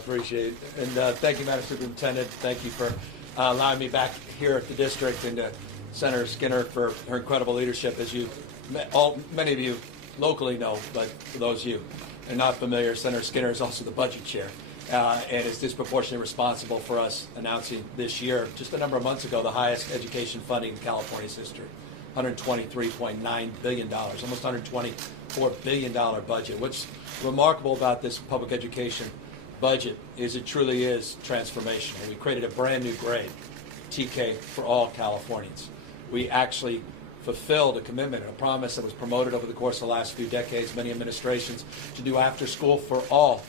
Appreciate it. And thank you, Madam Superintendent. Thank you for allowing me back here at the district, and to Senator Skinner for her incredible leadership. As many of you locally know, but for those of you who are not familiar, Senator Skinner is also the budget chair and is disproportionately responsible for us announcing this year, just a number of months ago, the highest education funding in California's history. $123.9 billion, almost $124 billion budget. What's remarkable about this public education budget is it truly is transformational. We created a brand new grade, TK, for all Californians. We actually fulfilled a commitment and a promise that was promoted over the course of the last few decades, many administrations, to do after school for all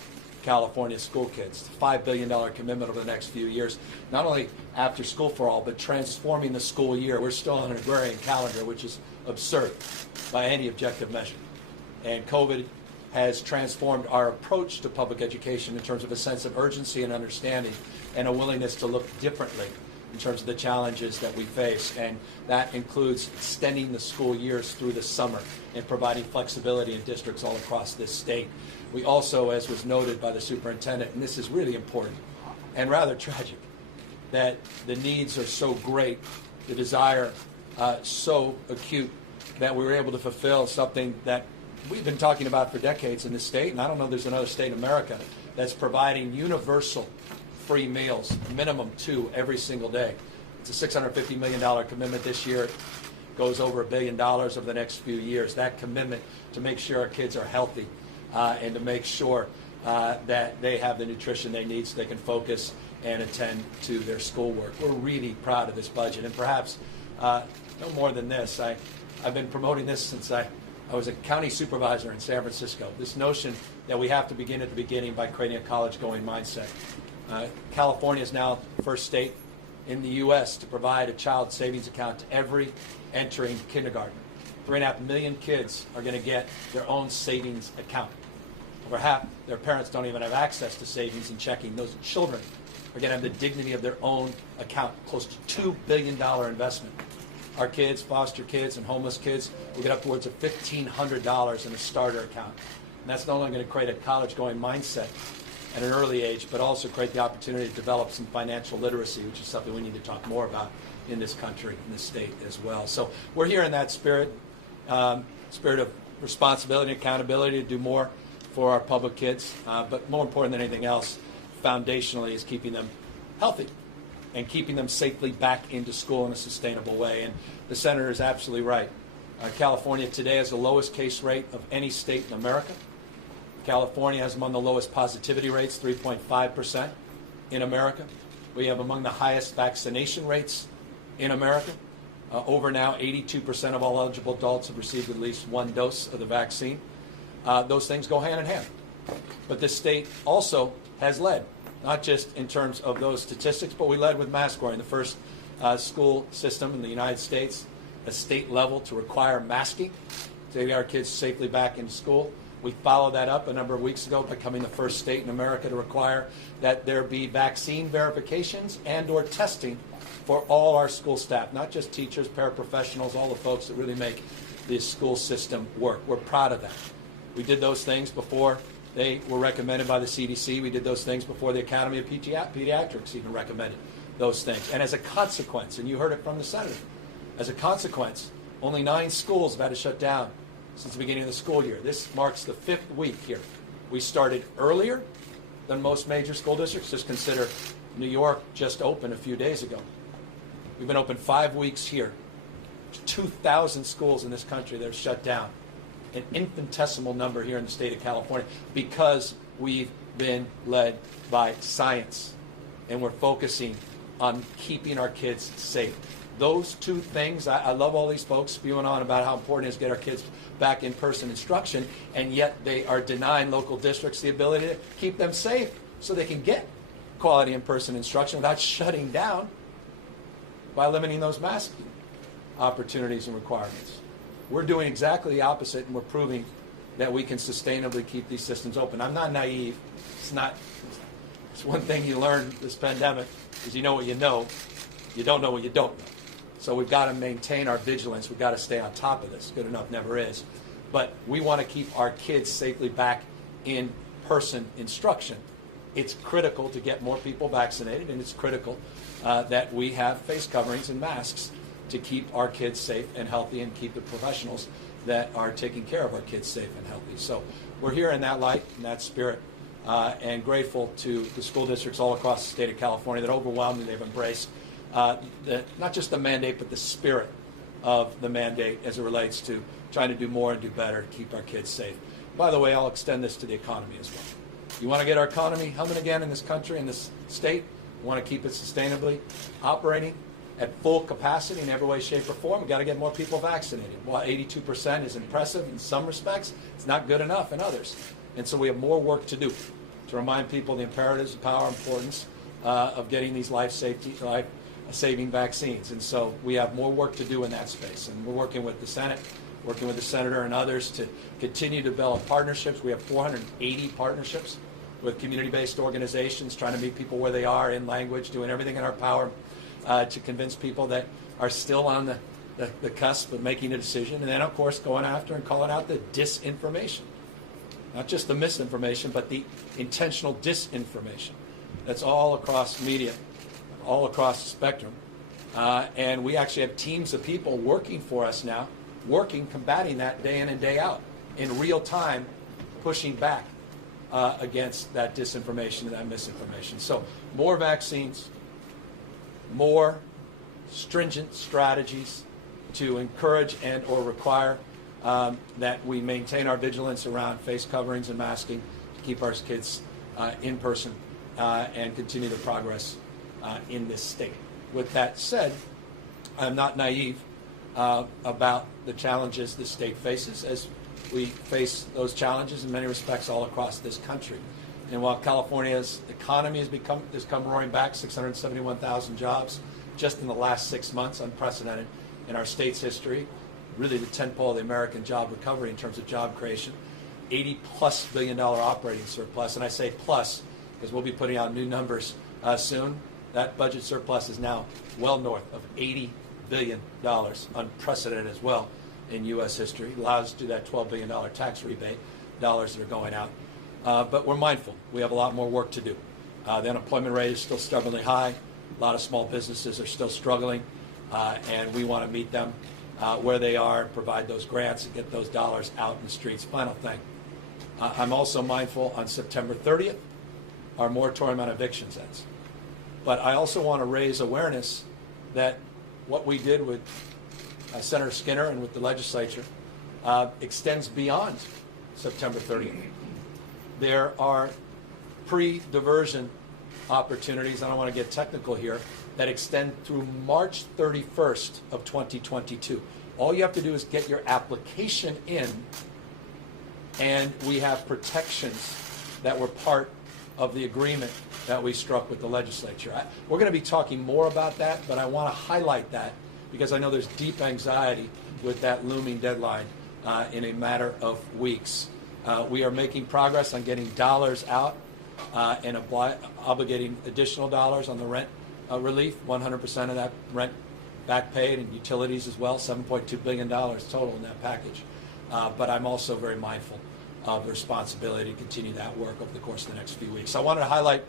California school kids. $5 billion commitment over the next few years. Not only after school for all, but transforming the school year. We're still on an agrarian calendar, which is absurd by any objective measure. And COVID has transformed our approach to public education in terms of a sense of urgency and understanding and a willingness to look differently in terms of the challenges that we face. And that includes extending the school years through the summer and providing flexibility in districts all across this state. We also, as was noted by the superintendent, and this is really important and rather tragic, that the needs are so great, the desire so acute, that we were able to fulfill something that we've been talking about for decades in this state, and I don't know there's another state in America that's providing universal free meals, minimum 2 every single day. It's a $650 million commitment this year. It goes over $1 billion over the next few years. That commitment to make sure our kids are healthy and to make sure that they have the nutrition they need so they can focus and attend to their schoolwork. We're really proud of this budget, and perhaps no more than this. I've been promoting this since I was a county supervisor in San Francisco. This notion that we have to begin at the beginning by creating a college-going mindset. California is now the first state in the U.S. to provide a child savings account to every entering kindergarten. 3.5 million kids are going to get their own savings account. Over half their parents don't even have access to savings and checking. Those children are going to have the dignity of their own account. Close to $2 billion investment. Our kids, foster kids, and homeless kids will get upwards of $1,500 in a starter account. And that's not only going to create a college-going mindset at an early age, but also create the opportunity to develop some financial literacy, which is something we need to talk more about in this country, in this state as well. So we're here in that spirit of responsibility and accountability to do more for our public kids. But more important than anything else, foundationally, is keeping them healthy and keeping them safely back into school in a sustainable way. And the senator is absolutely right. California today has the lowest case rate of any state in America. California has among the lowest positivity rates, 3.5% in America. We have among the highest vaccination rates in America. Over now, 82% of all eligible adults have received at least one dose of the vaccine. Those things go hand in hand. But this state also has led, not just in terms of those statistics, but we led with mask wearing, the first school system in the United States, a state level, to require masking to get our kids safely back into school. We followed that up a number of weeks ago by becoming the first state in America to require that there be vaccine verifications and or testing for all our school staff, not just teachers, paraprofessionals, all the folks that really make this school system work. We're proud of that. We did those things before they were recommended by the CDC. We did those things before the Academy of Pediatrics even recommended those things. And as a consequence, and you heard it from the senator, as a consequence, only 9 schools have had to shut down since the beginning of the school year. This marks the 5th week here. We started earlier than most major school districts. Just consider New York just opened a few days ago. We've been open 5 weeks here. 2,000 schools in this country that are shut down. An infinitesimal number here in the state of California because we've been led by science and we're focusing on keeping our kids safe. Those two things, I love all these folks spewing on about how important it is to get our kids back in-person instruction, and yet they are denying local districts the ability to keep them safe so they can get quality in-person instruction without shutting down by limiting those masking opportunities and requirements. We're doing exactly the opposite, and we're proving that we can sustainably keep these systems open. I'm not naive. It's one thing you learn this pandemic is you know what you know. You don't know what you don't know. So we've got to maintain our vigilance. We've got to stay on top of this. Good enough never is. But we want to keep our kids safely back in person instruction. it's critical to get more people vaccinated, and it's critical that we have face coverings and masks to keep our kids safe and healthy and keep the professionals that are taking care of our kids safe and healthy. So we're here in that light, in that spirit, and grateful to the school districts all across the state of California that overwhelmingly have embraced not just the mandate, but the spirit of the mandate as it relates to trying to do more and do better to keep our kids safe. By the way, I'll extend this to the economy as well. You want to get our economy humming again in this country, in this state? You want to keep it sustainably operating at full capacity in every way, shape, or form? We've got to get more people vaccinated. While 82% is impressive in some respects, it's not good enough in others. And so we have more work to do to remind people the imperatives, the power, importance of getting these life-saving vaccines. And so we have more work to do in that space. And we're working with the Senate, working with the Senator and others to continue to develop partnerships. We have 480 partnerships with community-based organizations, trying to meet people where they are in language, doing everything in our power to convince people that are still on the cusp of making a decision. And then, of course, going after and calling out the disinformation. Not just the misinformation, but the intentional disinformation. That's all across media, all across the spectrum. And we actually have teams of people working for us now, combating that day in and day out, in real time, pushing back against that disinformation and that misinformation. So more vaccines, more stringent strategies to encourage and or require that we maintain our vigilance around face coverings and masking to keep our kids in person and continue the progress in this state. With that said, I'm not naive about the challenges the state faces as we face those challenges in many respects all across this country. And while California's economy has come roaring back, 671,000 jobs just in the last 6 months, unprecedented in our state's history, really the tentpole of the American job recovery in terms of job creation, $80+ billion operating surplus. And I say plus because we'll be putting out new numbers soon. That budget surplus is now well north of $80 billion, unprecedented as well in U.S. history. Allows us to do that $12 billion tax rebate, dollars that are going out. But we're mindful. We have a lot more work to do. The unemployment rate is still stubbornly high. A lot of small businesses are still struggling, and we want to meet them where they are, provide those grants, and get those dollars out in the streets. Final thing. I'm also mindful on September 30th, our moratorium on evictions ends. But I also want to raise awareness that what we did with Senator Skinner and with the legislature extends beyond September 30th. There are pre-diversion opportunities, I don't want to get technical here, that extend through March 31st of 2022. All you have to do is get your application in, and we have protections that were part of the agreement that we struck with the legislature. We're going to be talking more about that, but I want to highlight that because I know there's deep anxiety with that looming deadline in a matter of weeks. We are making progress on getting dollars out and obligating additional dollars on the rent relief, 100% of that rent back paid, and utilities as well, $7.2 billion total in that package. But I'm also very mindful of the responsibility to continue that work over the course of the next few weeks. So I wanted to highlight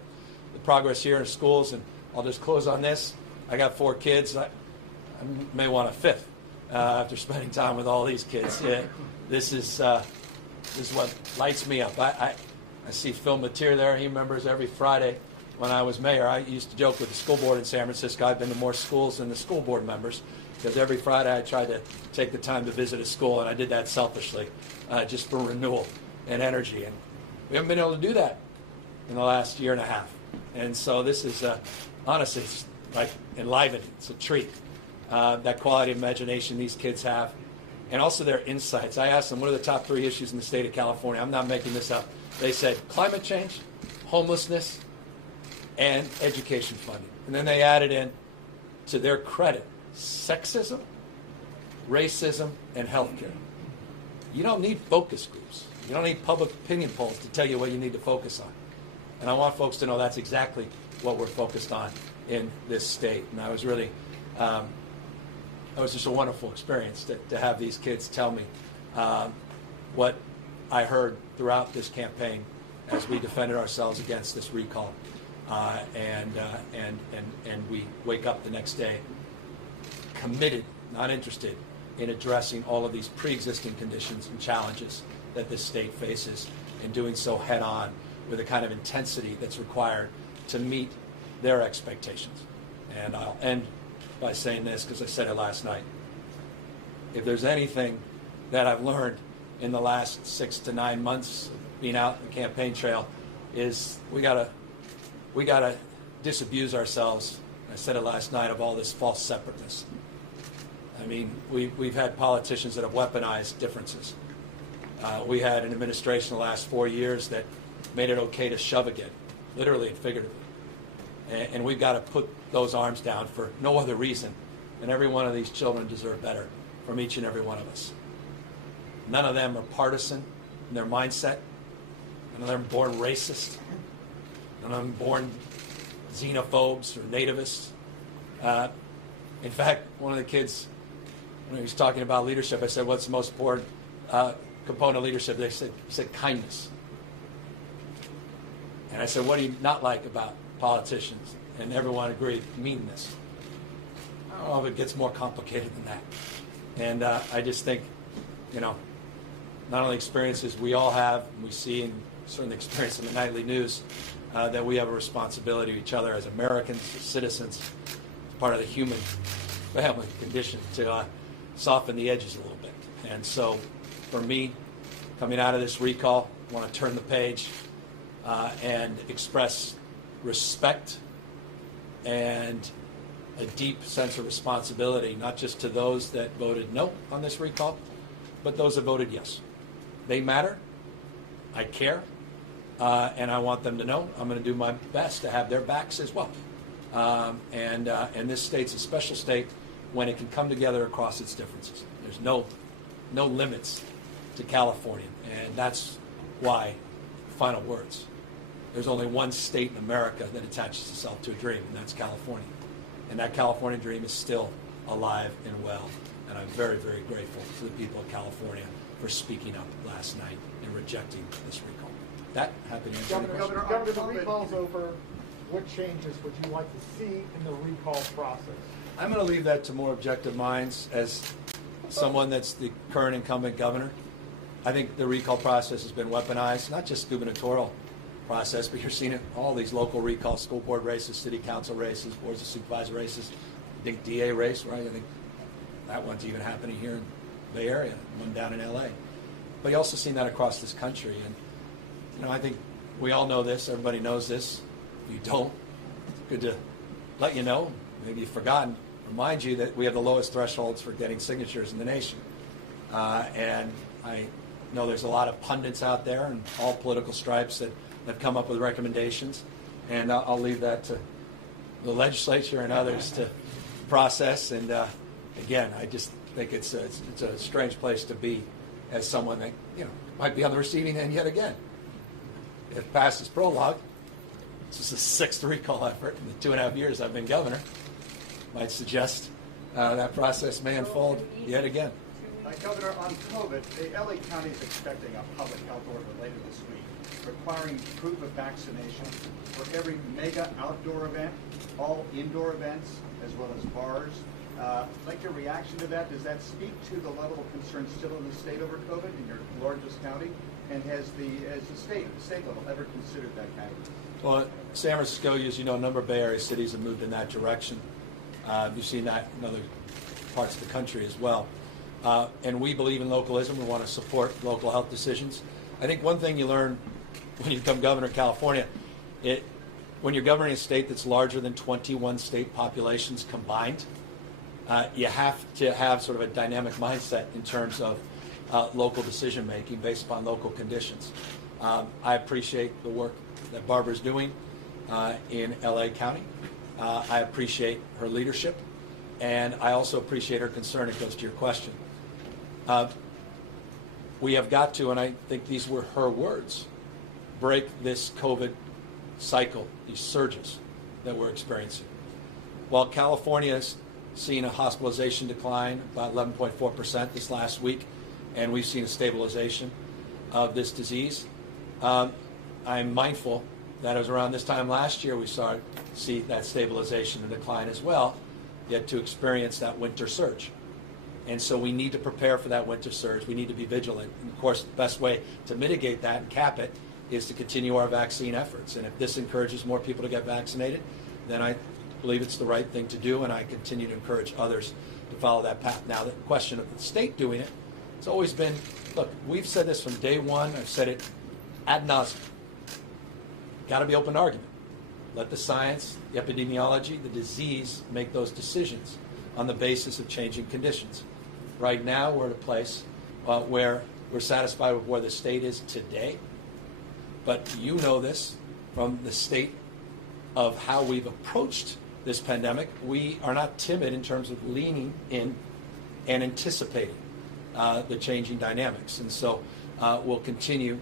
the progress here in schools, and I'll just close on this. I got 4 kids. I may want a 5th after spending time with all these kids. Yeah, this is what lights me up. I see Phil Mateer there. He remembers every Friday when I was mayor. I used to joke with the school board in San Francisco. I've been to more schools than the school board members because every Friday I tried to take the time to visit a school, and I did that selfishly just for renewal and energy. And we haven't been able to do that in the last year and a half. And so this is, honestly, it's like enlivening. It's a treat. That quality of imagination these kids have, and also their insights. I asked them, what are the top 3 issues in the state of California? I'm not making this up. They said climate change, homelessness, and education funding. And then they added in, to their credit, sexism, racism, and healthcare. You don't need focus groups. You don't need public opinion polls to tell you what you need to focus on. And I want folks to know that's exactly what we're focused on in this state. And I was really, it was just a wonderful experience to have these kids tell me what I heard throughout this campaign as we defended ourselves against this recall. And we wake up the next day committed, not interested, in addressing all of these pre-existing conditions and challenges that this state faces, and doing so head on with the kind of intensity that's required to meet their expectations. And I'll end by saying this, because I said it last night. If there's anything that I've learned in the last 6 to 9 months of being out on the campaign trail, is we gotta disabuse ourselves, I said it last night, of all this false separateness. I mean, we've had politicians that have weaponized differences. We had an administration the last 4 years that made it okay to shove again, literally and figuratively. And we've got to put those arms down for no other reason than every one of these children deserve better from each and every one of us. None of them are partisan in their mindset. None of them are born racist. None of them are born xenophobes or nativists. In fact, one of the kids, when he was talking about leadership, I said, what's the most important component of leadership? They said kindness. And I said, what do you not like about politicians? And everyone agreed, meanness. I don't know if it gets more complicated than that. And I just think, not only experiences we all have, and we see, and certainly experience in the nightly news, that we have a responsibility to each other as Americans, as citizens, as part of the human family condition, to soften the edges a little bit. And so, for me, coming out of this recall, I want to turn the page and express respect and a deep sense of responsibility, not just to those that voted no on this recall, but those that voted yes. They matter. I care. And I want them to know I'm going to do my best to have their backs as well. And this state's a special state when it can come together across its differences. There's no limits to California. And that's why, final words, there's only one state in America that attaches itself to a dream, and that's California. And that California dream is still alive and well. And I'm very, very grateful to the people of California for speaking up last night and rejecting this recall. That, happy to answer any questions. Governor, the recall's over. What changes would you like to see in the recall process? I'm going to leave that to more objective minds. As someone that's the current incumbent governor, I think the recall process has been weaponized, not just gubernatorial process, but you're seeing it all these local recalls, school board races, city council races, boards of supervisor races. I think DA race, right? I think that one's even happening here in the Bay Area, one down in LA. But you also seen that across this country. And I think we all know this, everybody knows this. If you don't, it's good to let you know, maybe you've forgotten, remind you that we have the lowest thresholds for getting signatures in the nation. And I know there's a lot of pundits out there and all political stripes that have come up with recommendations, and I'll leave that to the legislature and others to process. And again, I just think it's a strange place to be as someone that might be on the receiving end yet again. If past is prologue, this is the 6th recall effort in the 2.5 years I've been governor. Might suggest that process may unfold yet again. Governor, on COVID, the LA County is expecting a public health order later this week requiring proof of vaccination for every mega outdoor event, all indoor events, as well as bars. Like your reaction to that, does that speak to the level of concern still in the state over COVID in your largest county? And has the state level ever considered that kind of? Well, San Francisco, as you know, a number of Bay Area cities have moved in that direction. You've seen that in other parts of the country as well. And we believe in localism. We want to support local health decisions. I think one thing you learn when you become governor of California, when you're governing a state that's larger than 21 state populations combined, you have to have sort of a dynamic mindset in terms of local decision making based upon local conditions. I appreciate the work that Barbara's doing in LA County. I appreciate her leadership, and I also appreciate her concern. It goes to your question. We have got to, and I think these were her words, break this COVID cycle, these surges that we're experiencing. While California has seen a hospitalization decline about 11.4% this last week, and we've seen a stabilization of this disease, I'm mindful that it was around this time last year we see that stabilization and decline as well, yet to experience that winter surge. And so we need to prepare for that winter surge. We need to be vigilant. And of course, the best way to mitigate that and cap it is to continue our vaccine efforts. And if this encourages more people to get vaccinated, then I believe it's the right thing to do, and I continue to encourage others to follow that path. Now, the question of the state doing it, it's always been, look, we've said this from day one. I've said it ad nauseum. Got to be open to argument. Let the science, the epidemiology, the disease make those decisions on the basis of changing conditions. Right now, we're at a place where we're satisfied with where the state is today. But you know this from the state of how we've approached this pandemic. We are not timid in terms of leaning in and anticipating the changing dynamics. And so we'll continue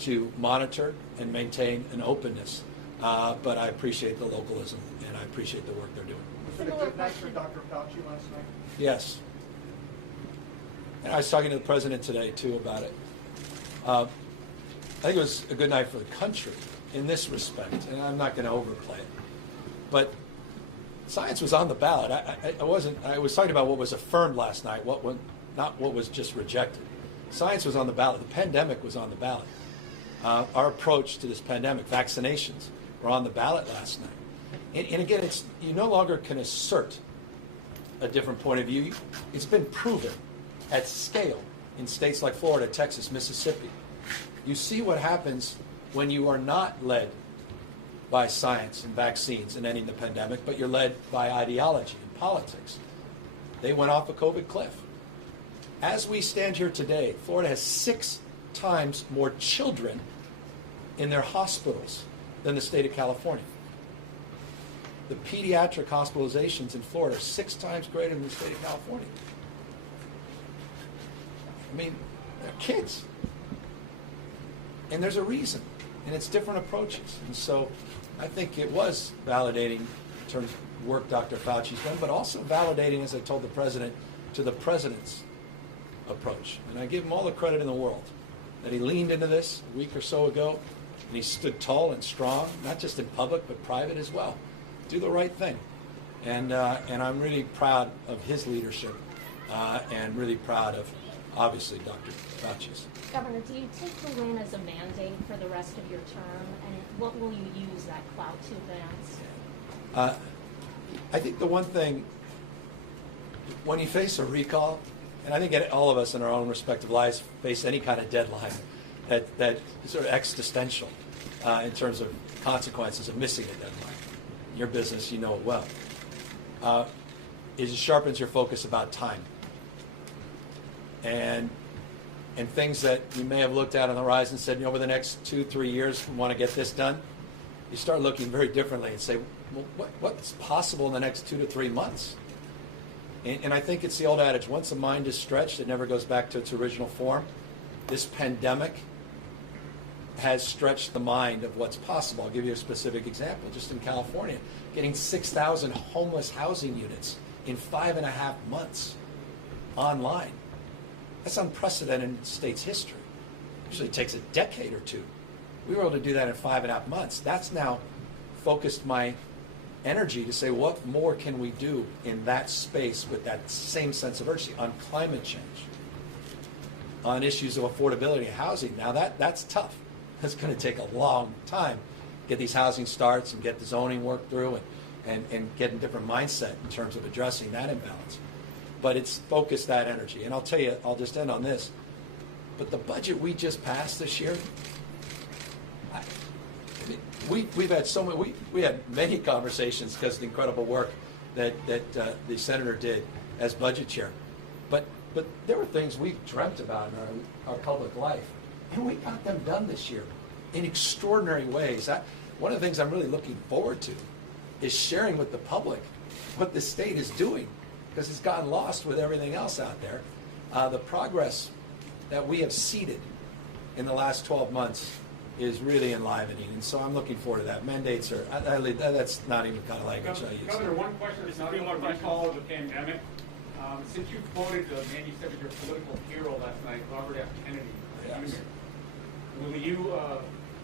to monitor and maintain an openness. But I appreciate the localism, and I appreciate the work they're doing. Was it a good night for Dr. Fauci last night? Yes. And I was talking to the president today, too, about it. I think it was a good night for the country in this respect, and I'm not going to overplay it. But science was on the ballot. I was talking about what was affirmed last night, not what was just rejected. Science was on the ballot. The pandemic was on the ballot. Our approach to this pandemic, vaccinations, were on the ballot last night. And again, you no longer can assert a different point of view. It's been proven at scale in states like Florida, Texas, Mississippi. You see what happens when you are not led by science and vaccines and ending the pandemic, but you're led by ideology and politics. They went off a COVID cliff. As we stand here today, Florida has 6 times more children in their hospitals than the state of California. The pediatric hospitalizations in Florida are 6 times greater than the state of California. I mean, they're kids. And there's a reason, and it's different approaches. And so I think it was validating in terms of work Dr. Fauci's done, but also validating, as I told the president, to the president's approach. And I give him all the credit in the world that he leaned into this a week or so ago, and he stood tall and strong, not just in public, but private as well. Do the right thing. And I'm really proud of his leadership and really proud of, obviously, Dr. Fauci's. Governor, do you take the win as a mandate for the rest of your term, and what will you use that clout to advance? I think the one thing, when you face a recall, and I think all of us in our own respective lives face any kind of deadline that is sort of existential in terms of consequences of missing a deadline. In your business, you know it well. It sharpens your focus about time. And things that you may have looked at on the horizon and said, over the next 2-3 years, we want to get this done. You start looking very differently and say, well, what's possible in the next 2 to 3 months? And I think it's the old adage, once a mind is stretched, it never goes back to its original form. This pandemic has stretched the mind of what's possible. I'll give you a specific example. Just in California, getting 6,000 homeless housing units in 5.5 months online. That's unprecedented in the state's history. Usually it takes a decade or 2. We were able to do that in 5.5 months. That's now focused my energy to say, what more can we do in that space with that same sense of urgency on climate change, on issues of affordability of housing. Now that's tough. It's going to take a long time to get these housing starts and get the zoning worked through and get a different mindset in terms of addressing that imbalance. But it's focused that energy. And I'll tell you, I'll just end on this. But the budget we just passed this year, we've had so many, we had many conversations because of the incredible work that the senator did as budget chair. But there were things we've dreamt about in our public life, and we got them done this year in extraordinary ways. One of the things I'm really looking forward to is sharing with the public what the state is doing, because it's gotten lost with everything else out there. The progress that we have seeded in the last 12 months is really enlivening, and so I'm looking forward to that. Mandates are, that's not even the kind of language I use. Governor, one question that's not about recall of the pandemic. Since you quoted the man you said was your political hero last night, Robert F. Kennedy, Yes. Jr., will you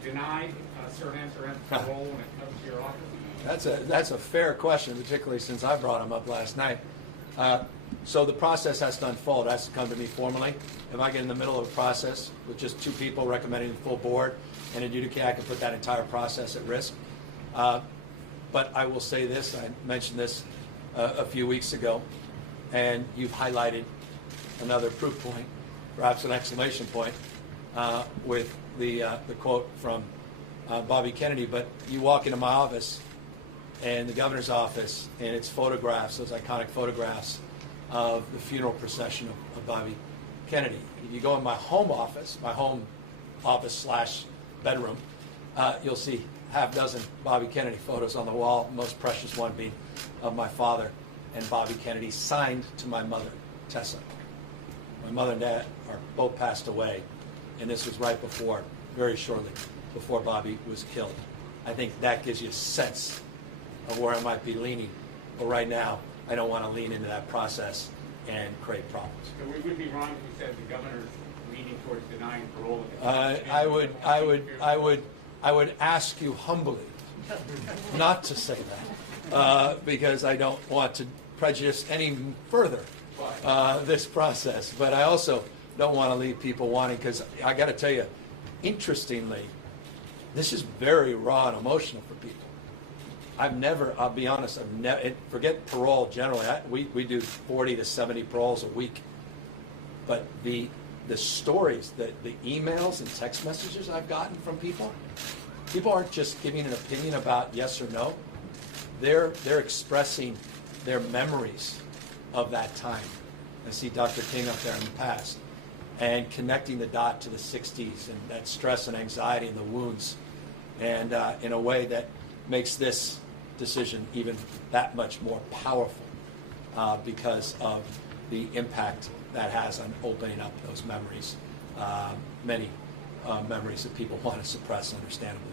denied Sirhan Sirhan's parole when it comes to your office? That's a fair question, particularly since I brought him up last night. So the process has to unfold. It has to come to me formally. If I get in the middle of a process with just two people recommending the full board and adjudicate, I can put that entire process at risk. But I will say this, I mentioned this a few weeks ago, and you've highlighted another proof point, perhaps an exclamation point, with the quote from Bobby Kennedy. But you walk into my office and the governor's office, and it's photographs, those iconic photographs of the funeral procession of Bobby Kennedy. If you go in my home office slash bedroom, you'll see half dozen Bobby Kennedy photos on the wall, the most precious one being of my father and Bobby Kennedy, signed to my mother, Tessa. My mother and dad are both passed away, and this was right before, very shortly before Bobby was killed. I think that gives you a sense of where I might be leaning, but right now I don't want to lean into that process and create problems. So we would be wrong if we said the governor's leaning towards denying parole. I would ask you humbly not to say that, because I don't want to prejudice any further this process. But I also don't want to leave people wanting, because I got to tell you, interestingly, this is very raw and emotional for people. I'll be honest, forget parole generally. We do 40 to 70 paroles a week. But the stories, the emails and text messages I've gotten from people aren't just giving an opinion about yes or no. They're expressing their memories of that time. I see Dr. King up there in the past, and connecting the dot to the 60s and that stress and anxiety and the wounds, and in a way that makes this decision even that much more powerful because of the impact that has on opening up those memories, many memories that people want to suppress, understandably.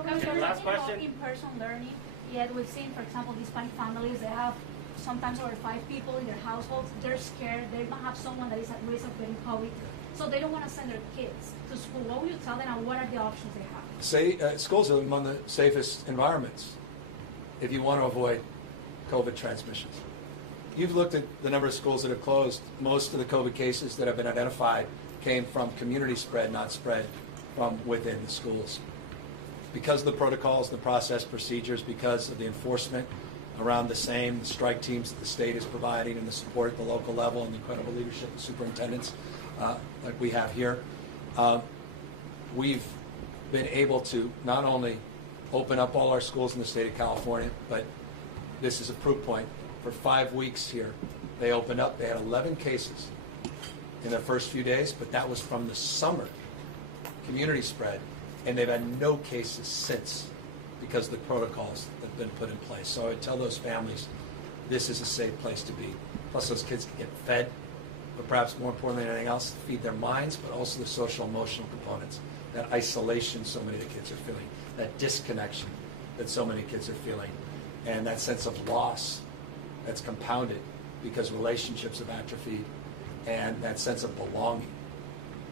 Okay, last question. In-person learning, yet we've seen, for example, Hispanic families, they have sometimes over 5 people in their households. They're scared. They don't have someone that is at risk of getting COVID. So they don't want to send their kids to school. What will you tell them, and what are the options they have? Schools are among the safest environments if you want to avoid COVID transmissions. You've looked at the number of schools that have closed. Most of the COVID cases that have been identified came from community spread, not spread from within the schools. Because of the protocols, the process procedures, because of the enforcement around the same, the strike teams that the state is providing, and the support at the local level, and the incredible leadership of superintendents like we have here, we've been able to not only open up all our schools in the state of California, but this is a proof point. For 5 weeks here, they opened up. They had 11 cases in the first few days, but that was from the summer community spread, and they've had no cases since because of the protocols that have been put in place. So I would tell those families this is a safe place to be. Plus those kids can get fed, but perhaps more importantly than anything else, feed their minds, but also the social emotional components, that isolation so many of the kids are feeling, that disconnection that so many kids are feeling, and that sense of loss that's compounded because relationships have atrophied, and that sense of belonging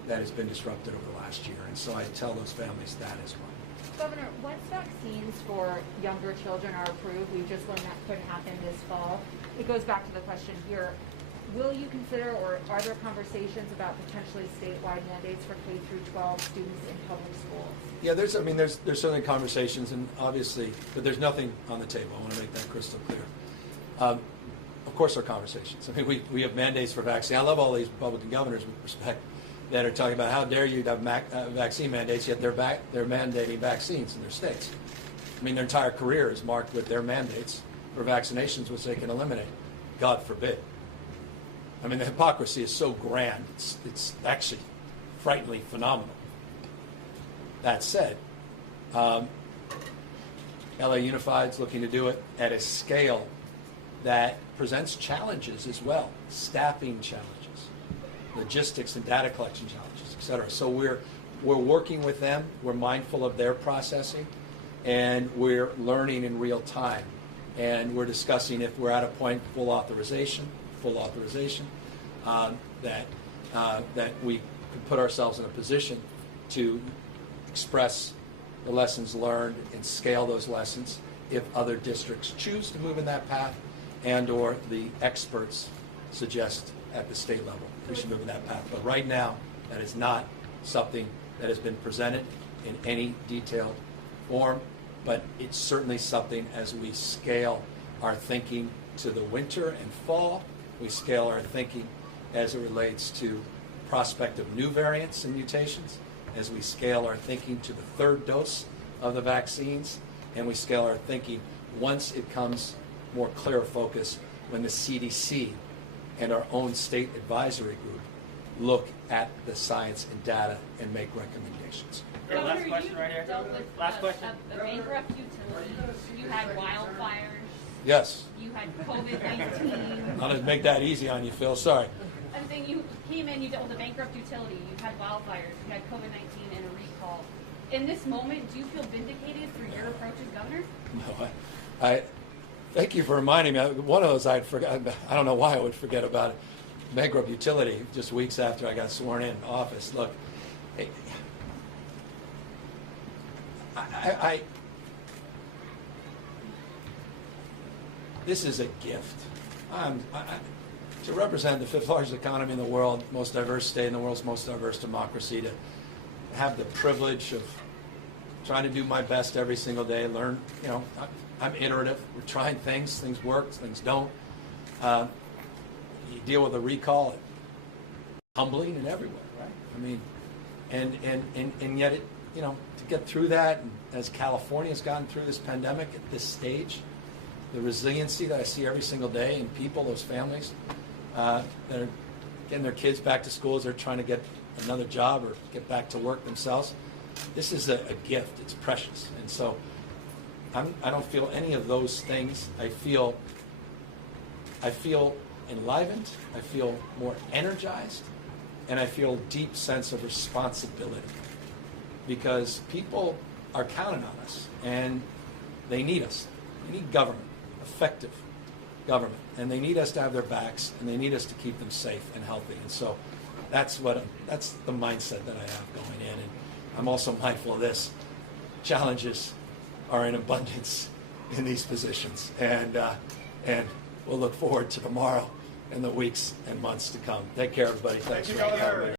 that has been disrupted over the last year. And so I tell those families that as well. Governor, once vaccines for younger children are approved, we just learned that could happen this fall. It goes back to the question here. Will you consider, or are there conversations about potentially statewide mandates for K through 12 students in public schools? Yeah, there's certainly conversations, and obviously, but there's nothing on the table. I want to make that crystal clear. Of course, there are conversations. I mean, we have mandates for vaccine. I love all these Republican governors, with respect, that are talking about how dare you have vaccine mandates, yet they're mandating vaccines in their states. I mean, their entire career is marked with their mandates for vaccinations, which they can eliminate. God forbid. I mean, the hypocrisy is so grand, it's actually frighteningly phenomenal. That said, LA Unified is looking to do it at a scale that presents challenges as well, staffing challenges, logistics and data collection challenges, et cetera. So we're working with them, we're mindful of their processing, and we're learning in real time. And we're discussing if we're at a point full authorization, that we could put ourselves in a position to express the lessons learned and scale those lessons if other districts choose to move in that path and or the experts suggest at the state level we should move in that path. But right now, that is not something that has been presented in any detailed form, but it's certainly something as we scale our thinking to the winter and fall, we scale our thinking as it relates to prospect of new variants and mutations, as we scale our thinking to the third dose of the vaccines, and we scale our thinking once it comes more clear focus when the CDC and our own state advisory group look at the science and data and make recommendations. Okay, last question right here. Dealt with Last question. a bankrupt utility. You had wildfires. Yes. You had COVID-19. I'll just make that easy on you, Phil. Sorry. I'm saying you came in, you dealt with a bankrupt utility. You had wildfires. You had COVID-19 and a recall. In this moment, do you feel vindicated for your approach as governor? No, I thank you for reminding me. One of those I'd forgotten. I don't know why I would forget about it. Bankrupt utility, just weeks after I got sworn in office. Look, this is a gift. To represent the fifth largest economy in the world, most diverse state in the world's most diverse democracy, to have the privilege of trying to do my best every single day, learn, I'm iterative. We're trying things work, things don't. You deal with a recall, humbling and everywhere, right? I mean, and yet it, to get through that, and as California has gotten through this pandemic at this stage, the resiliency that I see every single day in people, those families that are getting their kids back to school as they're trying to get another job or get back to work themselves. This is a gift. It's precious. And so I don't feel any of those things. I feel enlivened. I feel more energized. And I feel a deep sense of responsibility because people are counting on us and they need us. They need government, effective government, and they need us to have their backs and they need us to keep them safe and healthy. And so that's the mindset that I have going in. And I'm also mindful of this. Challenges are in abundance in these positions, and we'll look forward to tomorrow and the weeks and months to come. Take care, everybody. Thanks for having me.